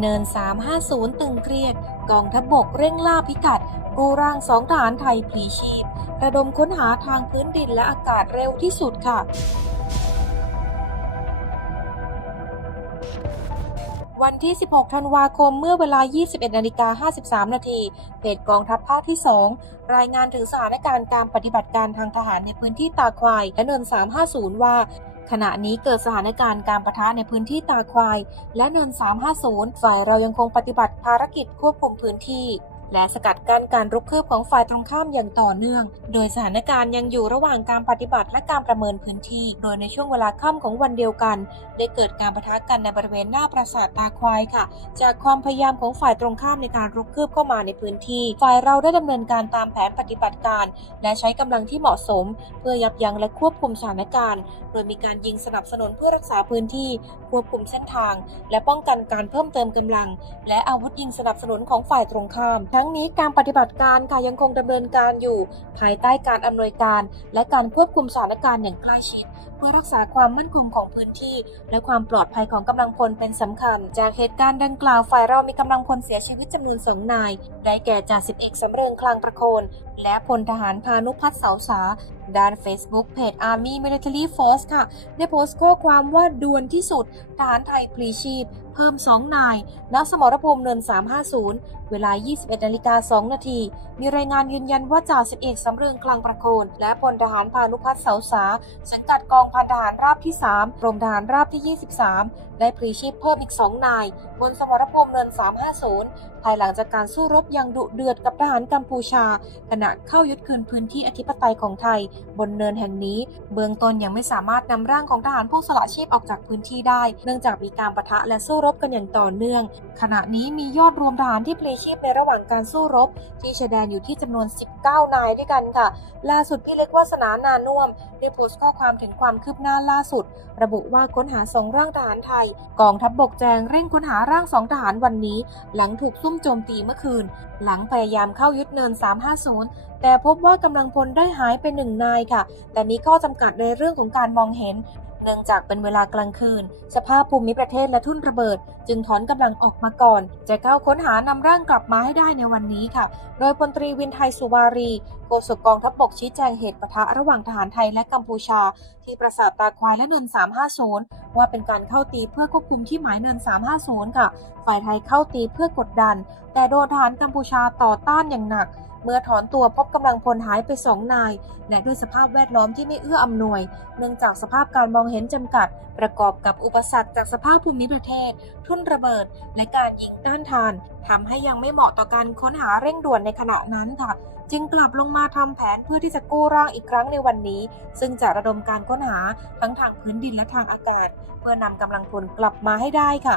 เนิน 350 ตึงเครียด กองทัพบกเร่งล่าพิกัด กู้ร่างสองทหารไทยพลีชีพ ระดมค้นหาทางพื้นดินและอากาศเร็วที่สุดค่ะ วันที่ 16 ธันวาคม เมื่อเวลา 21นาฬิกา53 นาทีเพจกองทัพภาคที่ 2 รายงานถึงสถานการณ์การปฏิบัติการทางทหารในพื้นที่ตาควาย และเนิน 350 ว่า ขณะนี้เกิดสถานการณ์การประทะในพื้นที่ตาควาย และเนิน 350 ฝ่ายเรายังคงปฏิบัติภารกิจควบคุมพื้นที่ และสกัดกั้นการรุกคืบของฝ่ายตรงข้ามอย่างต่อเนื่อง โดยสถานการณ์ยังอยู่ระหว่างการปฏิบัติและการประเมินพื้นที่ โดยในช่วงเวลาค่ำของวันเดียวกัน ได้เกิดการประทะกันในบริเวณหน้าปราสาทตาควายค่ะ จากความพยายามของฝ่ายตรงข้ามในการรุกคืบเข้ามาในพื้นที่ ฝ่ายเราได้ดำเนินการตามแผนปฏิบัติการ และใช้กำลังที่เหมาะสม เพื่อยับยั้งและควบคุมสถานการณ์ โดยมีการยิงสนับสนุนเพื่อรักษาพื้นที่ ควบคุมเส้นทาง และป้องกันการเพิ่มเติมกำลัง และอาวุธยิงสนับสนุนของฝ่ายตรงข้ามทั้งนี้การปฏิบัติการค่ะยังคงดำเนินการอยู่ ภายใต้การอำนวยการ และการควบคุมสถานการณ์อย่างใกล้ชิด เพื่อรักษาความมั่นคงของพื้นที่ และความปลอดภัยของกำลังพลเป็นสำคัญ จากเหตุการณ์ดังกล่าวฝ่ายเรามีกำลังพลเสียชีวิตจำนวนสองนาย ได้แก่จ่าสิบเอกสำเริงคลังประโคน และพลทหารพานุพัฒน์เสาสา ด้าน Facebook เพจ Army Military Force ค่ะ ได้โพสต์ข้อความว่าด่วนที่สุดทหารไทยพลีชีพ เพิ่ม 2 นายณสมรภูมิเนิน 350 เวลา 21นาฬิกา 2 นาที มีรายงานยืนยันว่าจ่าสิบเอกสำเริงคลังประโคน และพลทหารพานุพัฒน์เสาสา สังกัดกองพันทหารราบที่ 3 กรมทหารราบที่ 23 ได้พลีชีพเพิ่มอีก 2 นาย บนสมรภูมิเนิน 350 ภายหลังจากการสู้รบอย่างดุเดือดกับทหารกัมพูชา ขณะเข้ายึดคืนพื้นที่อธิปไตยของไทย บนเนินแห่งนี้ เบื้องต้นยังไม่สามารถนำร่างของทหารผู้สละชีพออกจากพื้นที่ได้ เนื่องจากมีการประทะและสู้รบกันอย่างต่อเนื่อง ขณะนี้มียอดรวมทหารที่พลีชีพในระหว่างการสู้รบ ที่ชายแดนอยู่ที่จำนวน 19 นายด้วยกันค่ะ ล่าสุดพี่เล็กวาสนานานุ่มได้โพสต์ข้อความถึงความความคืบหน้าล่าสุด ระบุว่าค้นหาสองร่างทหารไทย กองทัพบบกแจงเร่งค้นหาร่างสองทหารวันนี้ หลังถูกซุ่มโจมตีเมื่อคืน หลังพยายามเข้ายึดเนิน 350 แต่พบว่ากำลังพลได้หายไปหนึ่งนายค่ะ แต่มีข้อจำกัดในเรื่องของการมองเห็น เนื่องจากเป็นเวลากลางคืน สภาพภูมิประเทศและทุ่นระเบิด จึงถอนกำลังออกมาก่อน จะเข้าค้นหานำร่างกลับมาให้ได้ในวันนี้ค่ะ โดยพลตรีวินไทยสุวารีโฆษกกองทัพบบกชี้แจงเหตุปะทะระหว่างทหารไทยและกัมพูชา ที่ปราสาทตาควายและเนิน 350 ว่าเป็นการเข้าตีเพื่อควบคุมที่หมายเนิน 350 ค่ะ ฝ่ายไทยเข้าตีเพื่อกดดัน แต่โดนทหารกัมพูชาต่อต้านอย่างหนักเมื่อถอนตัวพบกำลังพลหายไปสองนายและด้วยสภาพแวดล้อมที่ไม่เอื้ออำนวย เนื่องจากสภาพการมองเหห็นจำกัด ประกอบกับอุปสรรคจากสภาพภูมิประเทศ ทุ่นระเบิด และการยิงต้านทานทำให้ยังไม่เหมาะต่อการค้นหาเร่งด่วนในขณะนั้นค่ะ จึงกลับลงมาทำแผนเพื่อที่จะกู้ร่างอีกครั้งในวันนี้ ซึ่งจะระดมการค้นหาทั้งทางพื้นดินและทางอากาศ เพื่อนำกำลังพลกลับมาให้ได้ค่ะ